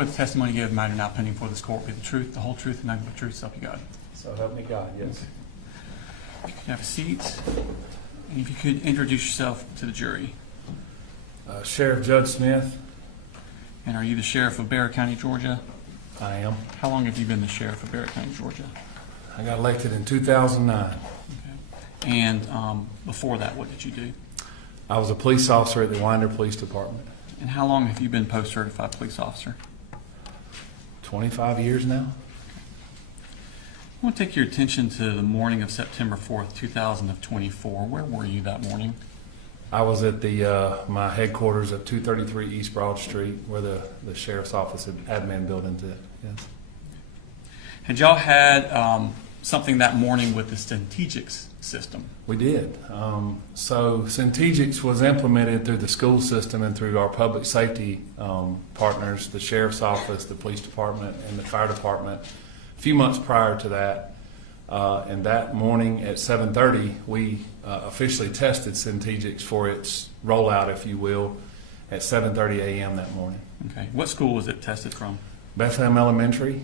swear the testimony you give matter now pending before this court be the truth, the whole truth, and nothing but the truth, so help you God. So help me God, yes. If you could have a seat, and if you could introduce yourself to the jury. Sheriff Jud Smith. And are you the sheriff of Barrett County, Georgia? I am. How long have you been the sheriff of Barrett County, Georgia? I got elected in 2009. Okay. And before that, what did you do? I was a police officer at the Winder Police Department. And how long have you been post-certified police officer? 25 years now. I want to take your attention to the morning of September 4th, 2024. Where were you that morning? I was at my headquarters at 233 East Broad Street, where the sheriff's office and admin building's at. Yes. Had y'all had something that morning with the Strategics system? We did. So Strategics was implemented through the school system and through our public safety partners, the sheriff's office, the police department, and the fire department. A few months prior to that, and that morning at 7:30, we officially tested Strategics for its rollout, if you will, at 7:30 a.m. that morning. Okay. What school was it tested from? Bethlehem Elementary.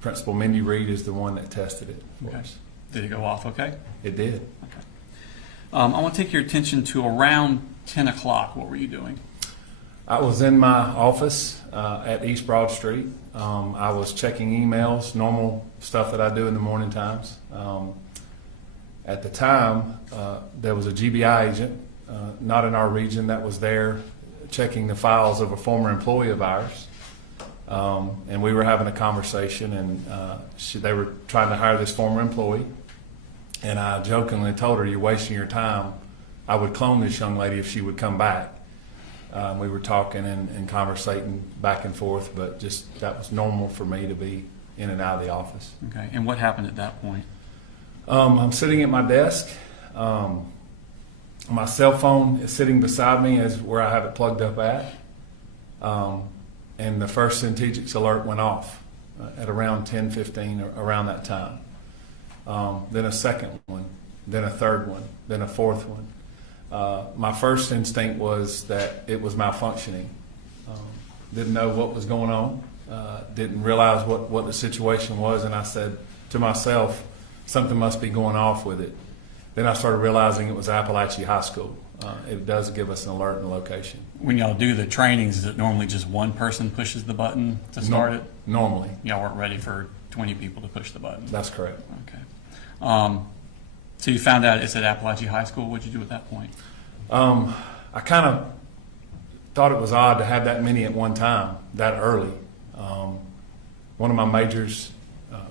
Principal Mindy Reed is the one that tested it for us. Did it go off okay? It did. Okay. I want to take your attention to around 10 o'clock. What were you doing? I was in my office at East Broad Street. I was checking emails, normal stuff that I do in the morning times. At the time, there was a GBI agent, not in our region, that was there checking the files of a former employee of ours. And we were having a conversation, and they were trying to hire this former employee. And I jokingly told her, "You're wasting your time. I would clone this young lady if she would come back." We were talking and conversating back and forth, but just that was normal for me to be in and out of the office. Okay. And what happened at that point? I'm sitting at my desk. My cell phone is sitting beside me as where I have it plugged up at. And the first Strategics alert went off at around 10:15, around that time. Then a second one, then a third one, then a fourth one. My first instinct was that it was malfunctioning. Didn't know what was going on, didn't realize what the situation was, and I said to myself, something must be going off with it. Then I started realizing it was Appalachia High School. It does give us an alert and location. When y'all do the trainings, is it normally just one person pushes the button to start it? Normally. Y'all weren't ready for 20 people to push the button? That's correct. Okay. So you found out it's at Appalachia High School. What did you do at that point? I kind of thought it was odd to have that many at one time, that early. One of my majors,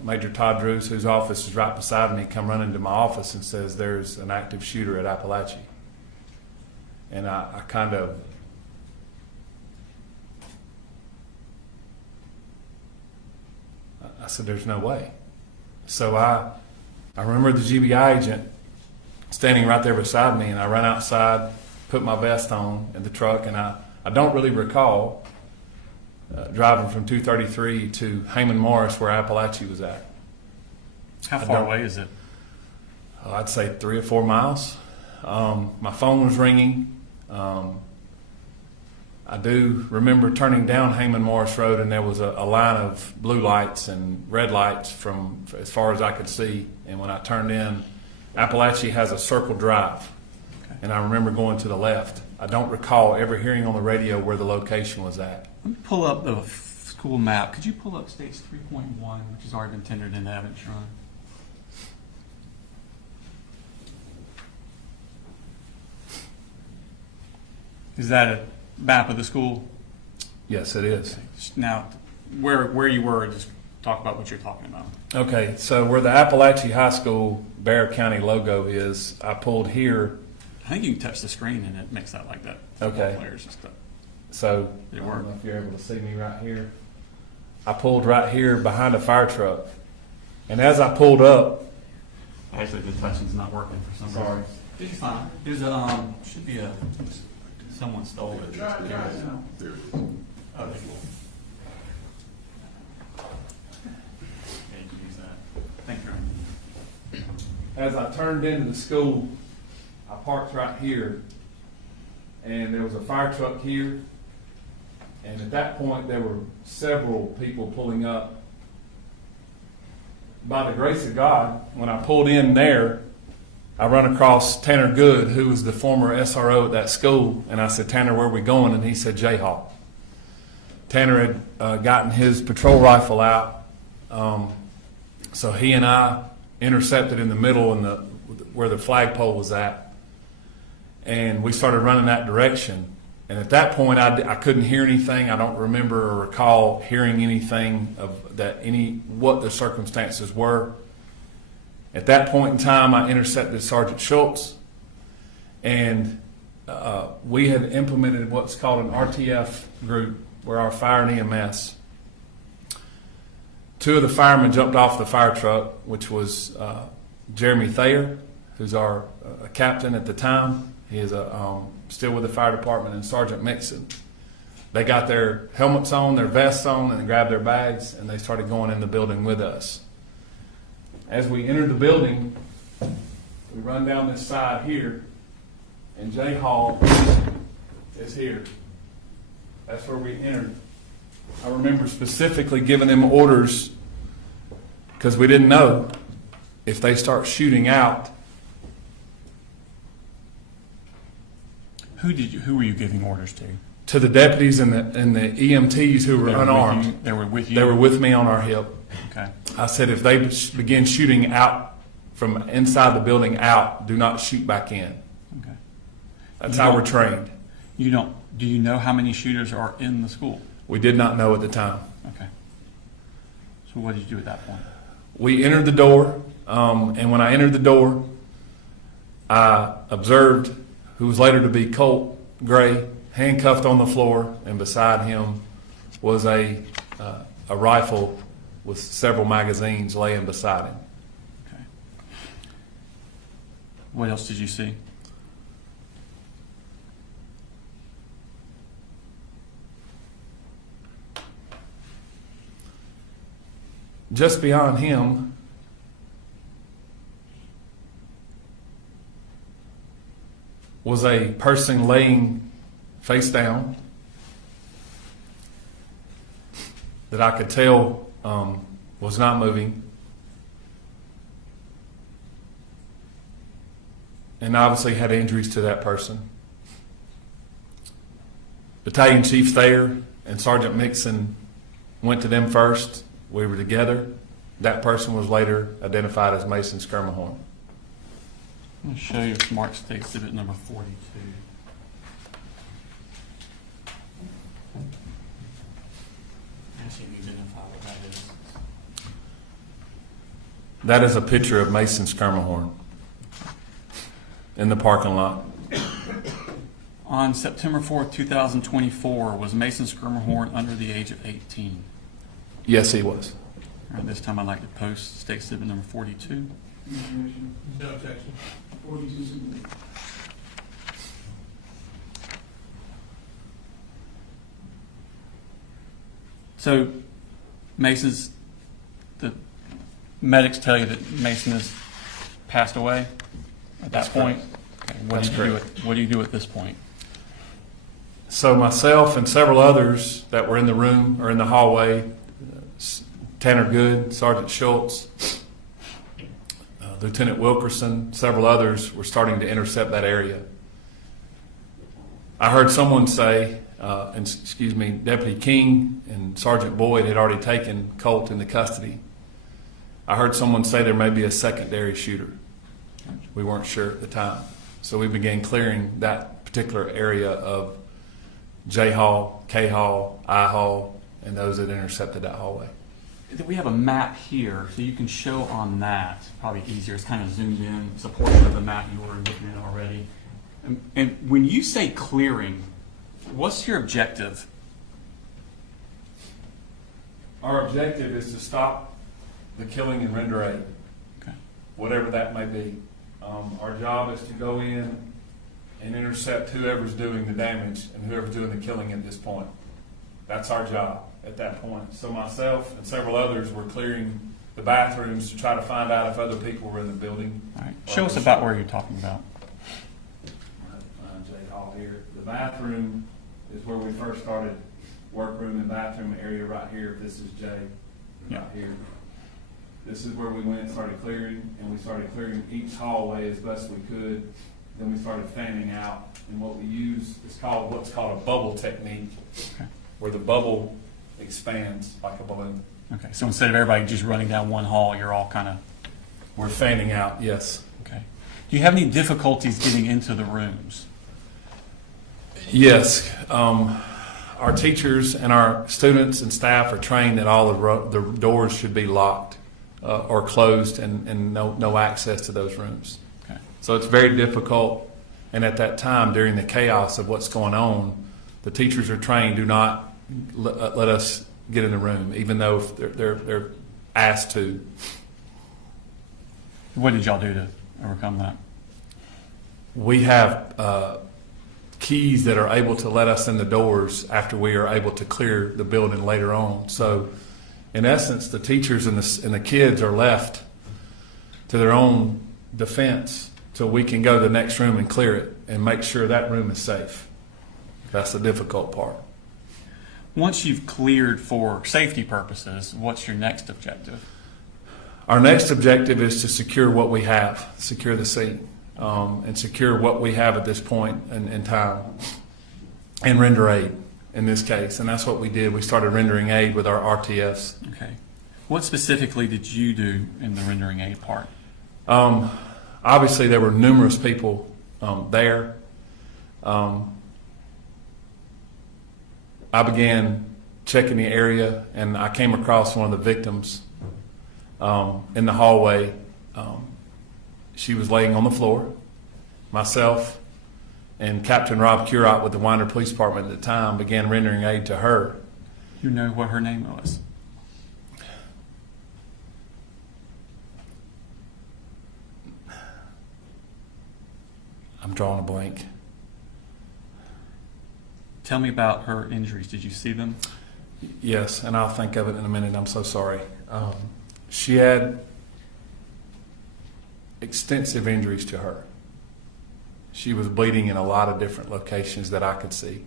Major Todd Drews, whose office is right beside me, come running to my office and says there's an active shooter at Appalachia. And I kind of, I said, there's no way. So I remember the GBI agent standing right there beside me, and I ran outside, put my vest on in the truck, and I don't really recall driving from 233 to Heyman Morris, where Appalachia was at. How far away is it? I'd say 3 or 4 miles. My phone was ringing. I do remember turning down Heyman Morris Road, and there was a line of blue lights and red lights from as far as I could see. And when I turned in, Appalachia has a circle drive, and I remember going to the left. I don't recall ever hearing on the radio where the location was at. Let me pull up the school map. Could you pull up States 3.1, which has already been tendered into evidence, Your Honor? Is that a map of the school? Yes, it is. Now, where you were, just talk about what you're talking about. Okay, so where the Appalachia High School Barrett County logo is, I pulled here. I think you can touch the screen and it makes that like that. Okay. Players and stuff. So Did it I work? don't know if you're able to see me right here. I pulled right here behind a fire truck, and as I pulled up, Actually, the touching's not working for some reason. sorry. It's fine. There's should be a, someone stole it. There it is. Oh, there you go. Okay, you can use that. Thank you. As I turned into the school, I parked right here, and there was a fire truck here, And at that point, there were several people pulling up. By the grace of God, when I pulled in there, I run across Tanner Good, who was the former SRO at that school. And I said, Tanner, where are we going? And he said, J-Hall. Tanner had gotten his patrol rifle out. So he and I intercepted in the middle where the flagpole was at. And we started running that direction. And at that point, I couldn't hear anything. I don't remember or recall hearing anything of what the circumstances were. At that point in time, I intercepted Sergeant Schultz, and we had implemented what's called an RTF group, where our fire and EMS. Two of the firemen jumped off the fire truck, which was Jeremy Thayer, who's our captain at the time. He is still with the fire department, and Sergeant Mixon. They got their helmets on, their vests on, and they grabbed their bags, and they started going in the building with us. As we entered the building, we run down this side here, and J Hall is here. That's where we entered. I remember specifically giving them orders because we didn't know if they start shooting out. Who were you giving orders to? To the deputies and the EMTs who were unarmed. They were with you? They were with me on our hip. Okay. I said, if they begin shooting out from inside the building out, do not shoot back in. Okay. That's how we're trained. Do you know how many shooters are in the school? We did not know at the time. Okay. So what did you do at that point? We entered the door, and when I entered the door, I observed who was later to be Colin Gray, handcuffed on the floor, and beside him was a rifle with several magazines laying beside him. Okay. What else did you see? Just beyond him was a person laying face down that I could tell was not moving. And obviously had injuries to that person. Battalion Chief Thayer and Sergeant Mixon went to them first. We were together. That person was later identified as Mason Skirmhorn. I'm going to show you Smart State Exhibit number 42. Actually, you identify what that is. That is a picture of Mason Skirmhorn in the parking lot. On September 4th, 2024, was Mason Skirmhorn under the age of 18? Yes, he was. All right, this time I'd like to post State Exhibit number 42. No objection. 42. So, the medics tell you that Mason has passed away at that point? Okay, what do you do at this point? So myself and several others that were in the room or in the hallway, Tanner Good, Sergeant Schultz, Lieutenant Wilkerson, several others were starting to intercept that area. I heard someone say, Deputy King and Sergeant Boyd had already taken Colt into custody. I heard someone say there may be a secondary shooter. We weren't sure at the time. So we began clearing that particular area of J Hall, K Hall, I Hall, and those that intercepted that hallway. We have a map here, so you can show on that. Probably easier. It's kind of zoomed in. It's a portion of the map you were looking at already. And when you say clearing, what's your objective? Our objective is to stop the killing and render aid, Okay. whatever that may be. Our job is to go in and intercept whoever's doing the damage and whoever's doing the killing at this point. That's our job at that point. So myself and several others were clearing the bathrooms to try to find out if other people were in the building. All right. Show us about where you're talking about. J Hall here. The bathroom is where we first started workroom and bathroom area right here. This is Jay, Yeah. right here. This is where we went and started clearing, and we started clearing each hallway as best we could. Then we started fanning out, and what we use is what's called a bubble technique, Okay. where the bubble expands like a balloon. Okay, so instead of everybody just running down one hall, you're all kind of, We're fanning out, yes. okay. Do you have any difficulties getting into the rooms? Yes. Our teachers and our students and staff are trained that all the doors should be locked or closed and no access to those rooms. Okay. So it's very difficult. And at that time, during the chaos of what's going on, the teachers are trained, do not let us get in the room, even though they're asked to. What did y'all do to overcome that? We have keys that are able to let us in the doors after we are able to clear the building later on. So, in essence, the teachers and the kids are left to their own defense till we can go to the next room and clear it and make sure that room is safe. That's the difficult part. Once you've cleared for safety purposes, what's your next objective? Our next objective is to secure what we have, secure the scene, and secure what we have at this point in time, and render aid in this case. And that's what we did. We started rendering aid with our RTFs. Okay. What specifically did you do in the rendering aid part? Obviously, there were numerous people there. I began checking the area, and I came across one of the victims in the hallway. She was laying on the floor. Myself and Captain Rob Curott with the Winder Police Department at the time began rendering aid to her. You know what her name was? I'm drawing a blank. Tell me about her injuries. Did you see them? Yes, and I'll think of it in a minute. I'm so sorry. She had extensive injuries to her. She was bleeding in a lot of different locations that I could see.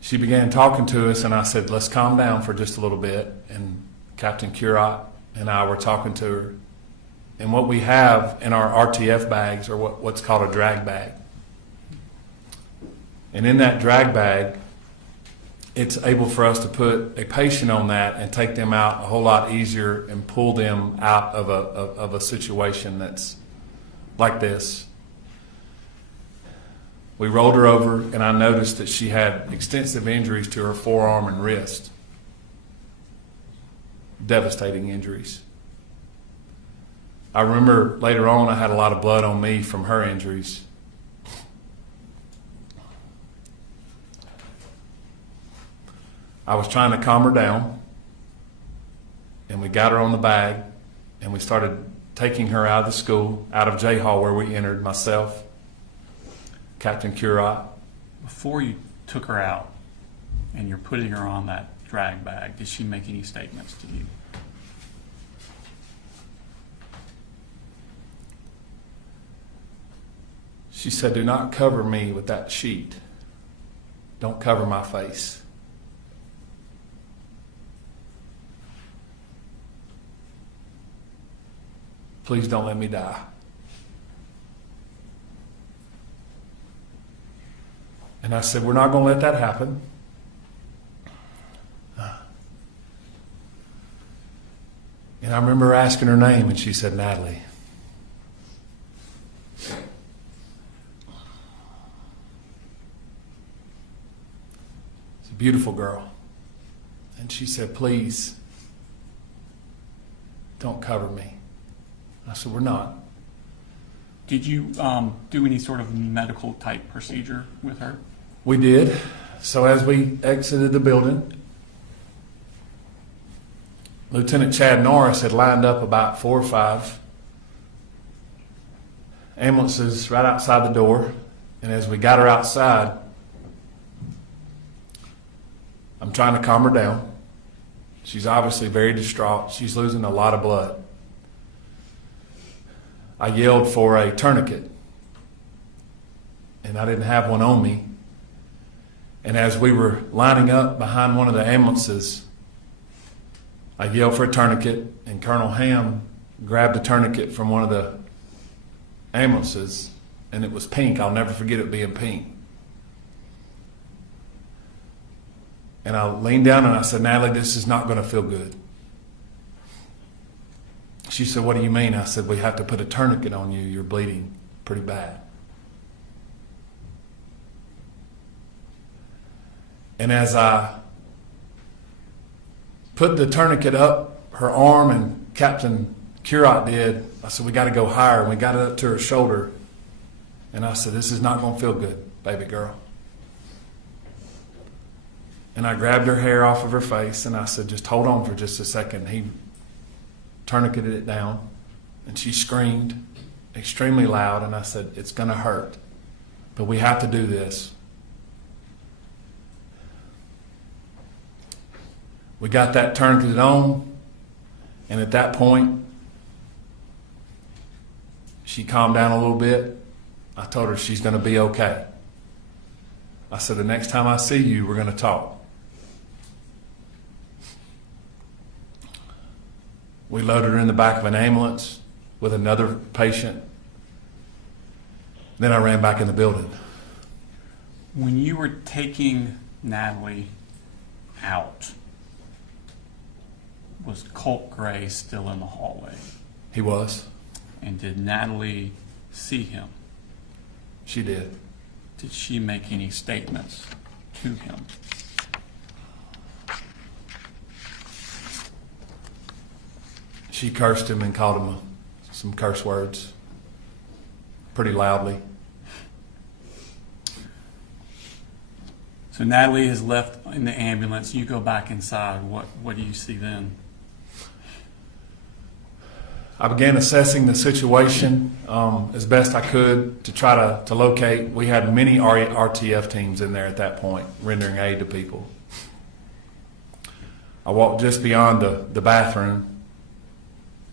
She began talking to us, and I said, let's calm down for just a little bit. And Captain Curott and I were talking to her. And what we have in our RTF bags are what's called a drag bag. And in that drag bag, it's able for us to put a patient on that and take them out a whole lot easier and pull them out of a situation that's like this. We rolled her over, and I noticed that she had extensive injuries to her forearm and wrist. Devastating injuries. I remember later on I had a lot of blood on me from her injuries. I was trying to calm her down, and we got her on the bag, and we started taking her out of the school, out of J Hall where we entered, myself, Captain Curott. Before you took her out and you're putting her on that drag bag, did she make any statements to you? She said, do not cover me with that sheet. Don't cover my face. Please don't let me die. And I said, we're not going to let that happen. And I remember asking her name, and she said, Natalie. It's a beautiful girl. And she said, please, don't cover me. I said, we're not. Did you do any sort of medical type procedure with her? We did. So as we exited the building, Lieutenant Chad Norris had lined up about 4 or 5 ambulances right outside the door. And as we got her outside, I'm trying to calm her down. She's obviously very distraught. She's losing a lot of blood. I yelled for a tourniquet, and I didn't have one on me. And as we were lining up behind one of the ambulances, I yelled for a tourniquet, and Colonel Ham grabbed a tourniquet from one of the ambulances, and it was pink. I'll never forget it being pink. And I leaned down and I said, "Natalie, this is not going to feel good." She said, "What do you mean?" I said, "We have to put a tourniquet on you. You're bleeding pretty bad." And as I put the tourniquet up her arm, and Captain Curot did, I said, "We got to go higher." And we got it up to her shoulder. And I said, "This is not going to feel good, baby girl." And I grabbed her hair off of her face, and I said, "Just hold on for just a second." He tourniqueted it down, and she screamed extremely loud, and I said, "It's going to hurt, but we have to do this." We got that tourniqueted on, and at that point, she calmed down a little bit. I told her she's going to be okay. I said, "The next time I see you, we're going to talk." We loaded her in the back of an ambulance with another patient. Then I ran back in the building. When you were taking Natalie out, was Colin Gray still in the hallway? He was. And did Natalie see him? She did. Did she make any statements to him? She cursed him and called him some curse words pretty loudly. So Natalie is left in the ambulance. You go back inside. What do you see then? I began assessing the situation as best I could to try to locate. We had many RTF teams in there at that point, rendering aid to people. I walked just beyond the bathroom,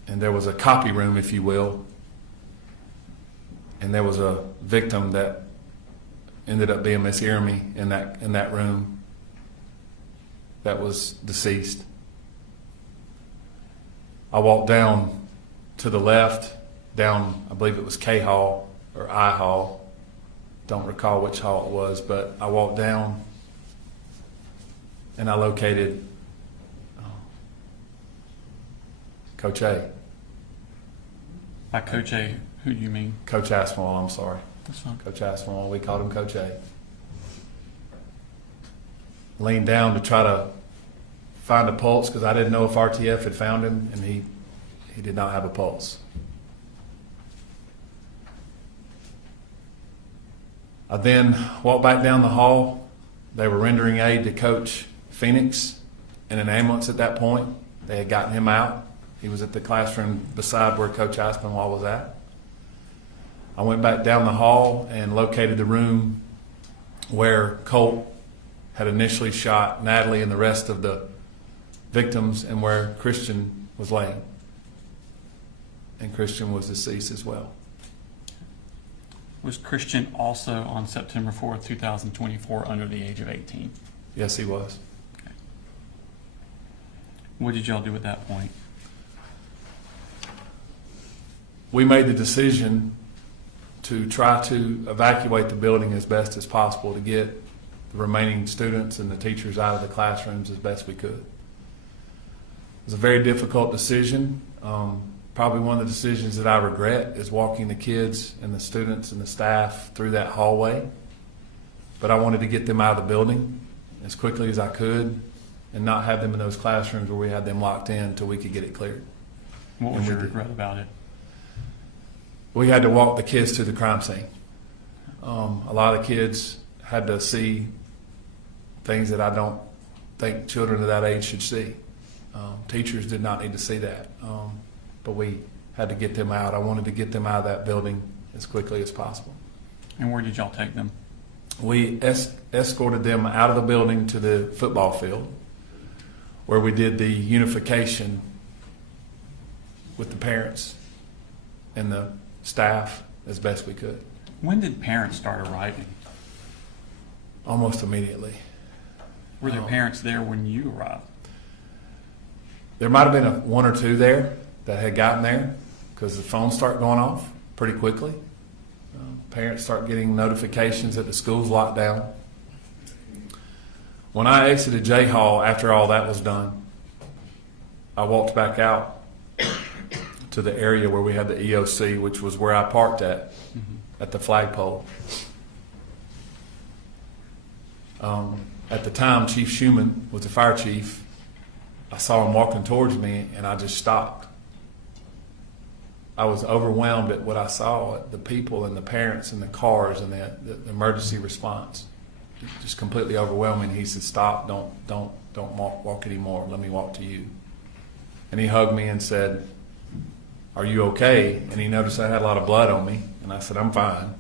and there was a copy room, if you will, and there was a victim that ended up being Miss Irmy in that room that was deceased. I walked down to the left, down, I believe it was K Hall or I Hall. Don't recall which hall it was, but I walked down and I located Coach A. By Coach A, who do you mean? Coach Aspinwall, I'm sorry. That's fine. Coach Aspinwall, we called him Coach A. Leaned down to try to find a pulse because I didn't know if RTF had found him, and he did not have a pulse. I then walked back down the hall. They were rendering aid to Coach Phoenix in an ambulance at that point. They had gotten him out. He was at the classroom beside where Coach Aspinwall was at. I went back down the hall and located the room where Colt had initially shot Natalie and the rest of the victims, and where Christian was laying. And Christian was deceased as well. Was Christian also on September 4th, 2024 under the age of 18? Yes, he was. Okay. What did y'all do at that point? We made the decision to try to evacuate the building as best as possible to get the remaining students and the teachers out of the classrooms as best we could. It was a very difficult decision. Probably one of the decisions that I regret is walking the kids and the students and the staff through that hallway. But I wanted to get them out of the building as quickly as I could and not have them in those classrooms where we had them locked in until we could get it cleared. What was your regret about it? We had to walk the kids to the crime scene. A lot of kids had to see things that I don't think children of that age should see. Teachers did not need to see that. But we had to get them out. I wanted to get them out of that building as quickly as possible. And where did y'all take them? We escorted them out of the building to the football field, where we did the unification with the parents and the staff as best we could, When did parents start arriving? almost immediately. Were there parents there when you arrived? There might have been one or two there that had gotten there because the phones start going off pretty quickly. Parents start getting notifications that the school's locked down. When I exited J Hall after all that was done, I walked back out to the area where we had the EOC, which was where I parked at the flagpole. At the time, Chief Schumann was the fire chief. I saw him walking towards me, and I just stopped. I was overwhelmed at what I saw, at the people and the parents and the cars and the emergency response. Just completely overwhelming. He said, "Stop! Don't walk anymore. Let me walk to you." And he hugged me and said, "Are you okay?" And he noticed I had a lot of blood on me, and I said, "I'm fine."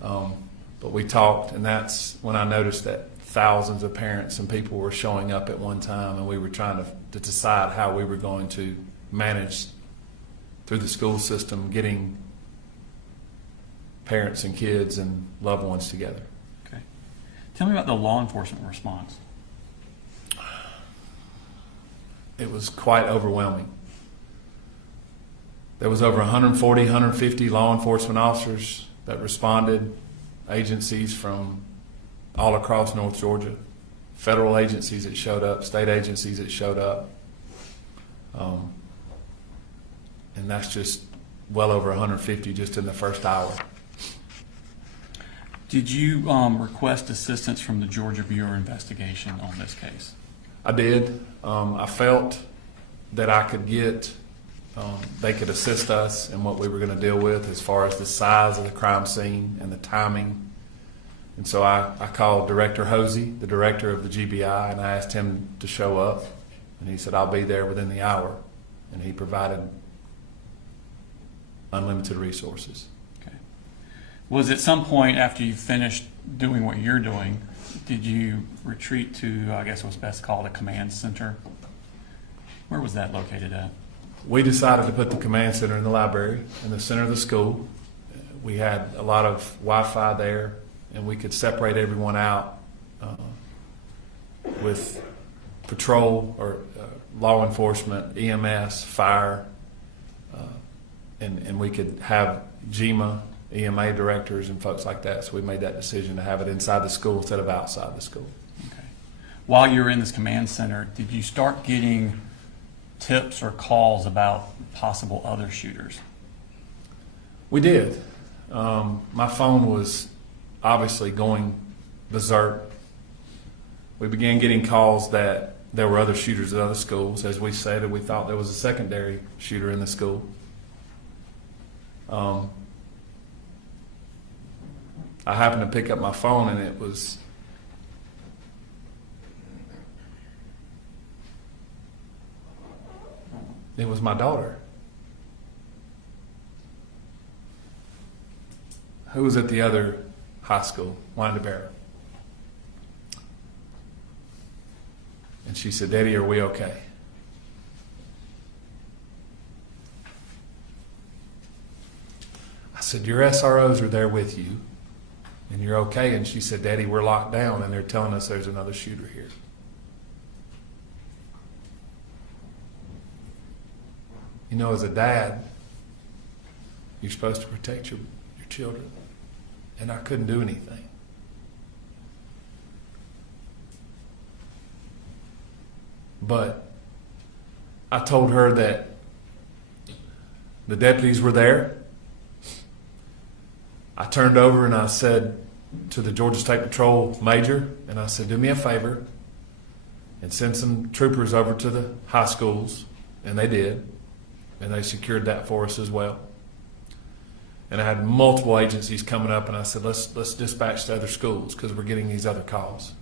But we talked, and that's when I noticed that thousands of parents and people were showing up at one time, and we were trying to decide how we were going to manage through the school system, getting parents and kids and loved ones together. Okay. Tell me about the law enforcement response. It was quite overwhelming. There was over 140, 150 law enforcement officers that responded, agencies from all across North Georgia, federal agencies that showed up, state agencies that showed up. And that's just well over 150 just in the first hour. Did you request assistance from the Georgia Bureau of Investigation on this case? I did. I felt that I could get, they could assist us in what we were going to deal with as far as the size of the crime scene and the timing. And so I called Director Hosey, the director of the GBI, and I asked him to show up. And he said, "I'll be there within the hour." And he provided unlimited resources. Okay. Was at some point after you finished doing what you're doing, did you retreat to, I guess it was best called a command center? Where was that located at? We decided to put the command center in the library, in the center of the school. We had a lot of Wi-Fi there, and we could separate everyone out with patrol or law enforcement, EMS, fire, and we could have GEMA, EMA directors and folks like that. So we made that decision to have it inside the school instead of outside the school. Okay. While you were in this command center, did you start getting tips or calls about possible other shooters? We did. My phone was obviously going berserk. We began getting calls that there were other shooters at other schools. As we said, we thought there was a secondary shooter in the school. I happened to pick up my phone, and it was my daughter, who was at the other high school, Windabarrow. And she said, "Daddy, are we okay?" I said, "Your SROs are there with you, and you're okay." And she said, "Daddy, we're locked down, and they're telling us there's another shooter here." You know, as a dad, you're supposed to protect your children, and I couldn't do anything. But I told her that the deputies were there. I turned over and I said to the Georgia State Patrol major, and I said, "Do me a favor and send some troopers over to the high schools." And they did. And they secured that for us as well. And I had multiple agencies coming up, and I said, let's dispatch to other schools because we're getting these other calls.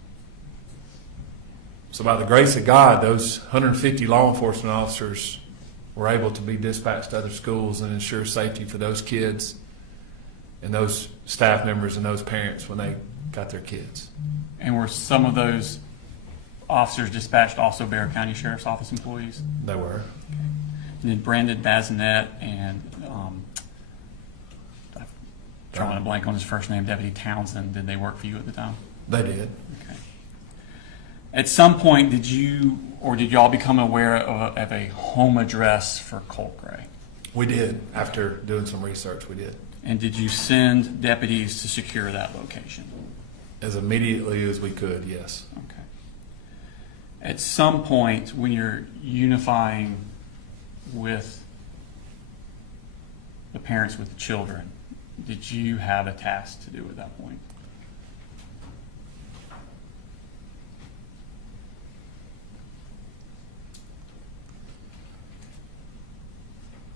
So by the grace of God, those 150 law enforcement officers were able to be dispatched to other schools and ensure safety for those kids and those staff members and those parents when they got their kids. And were some of those officers dispatched also Bexar County Sheriff's Office employees? They were. And then Brandon Bazinet and drawing a blank on his first name, Deputy Townsend, did they work for you at the time? They did. Okay. At some point, did y'all become aware of a home address for Colin Gray? We did. After doing some research, we did. And did you send deputies to secure that location? As immediately as we could, yes. Okay. At some point, when you're unifying with the parents with the children, did you have a task to do at that point?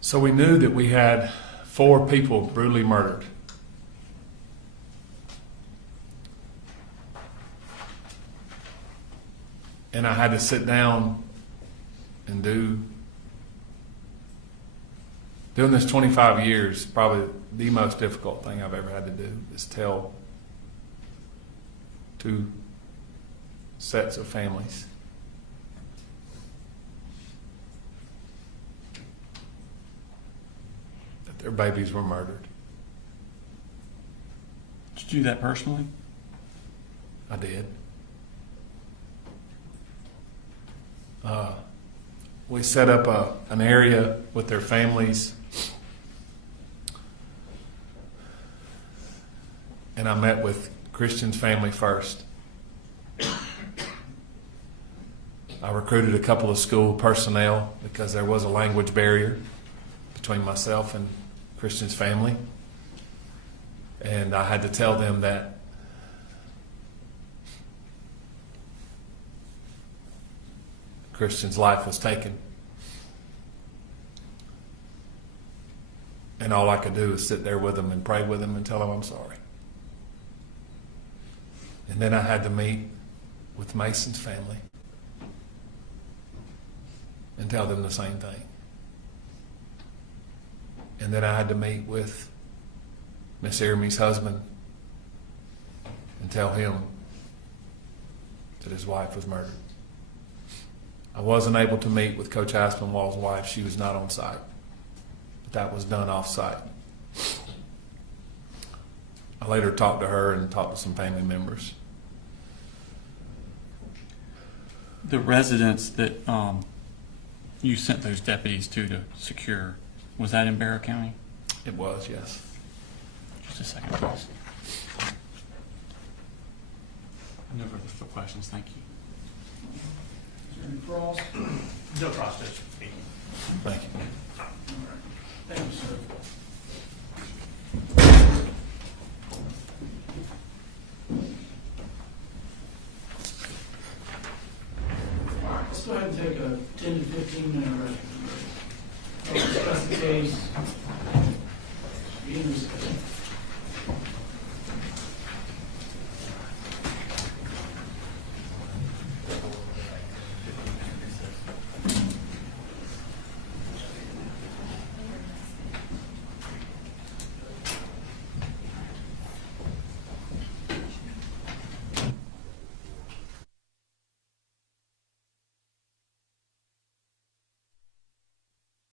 So we knew that we had 4 people brutally murdered. And I had to sit down and doing this 25 years, probably the most difficult thing I've ever had to do is tell 2 sets of families that their babies were murdered. Did you do that personally? I did. We set up an area with their families, and I met with Christian's family first. I recruited a couple of school personnel because there was a language barrier between myself and Christian's family, and I had to tell them that Christian's life was taken. And all I could do was sit there with him and pray with him and tell him I'm sorry. And then I had to meet with Mason's family and tell them the same thing. And then I had to meet with Miss Ermey's husband and tell him that his wife was murdered. I wasn't able to meet with Coach Aspinwall's wife. She was not on site. But that was done off-site. I later talked to her and talked to some family members. The residence that you sent those deputies to secure, was that in Barrow County? It was, yes. Just a second, please. No further questions, thank you. Is there any cross? No cross, Judge. Thank you. All right. Thank you, sir. All right, let's go ahead and take a 10 to 15 minute break. We'll discuss the case. Be in recess.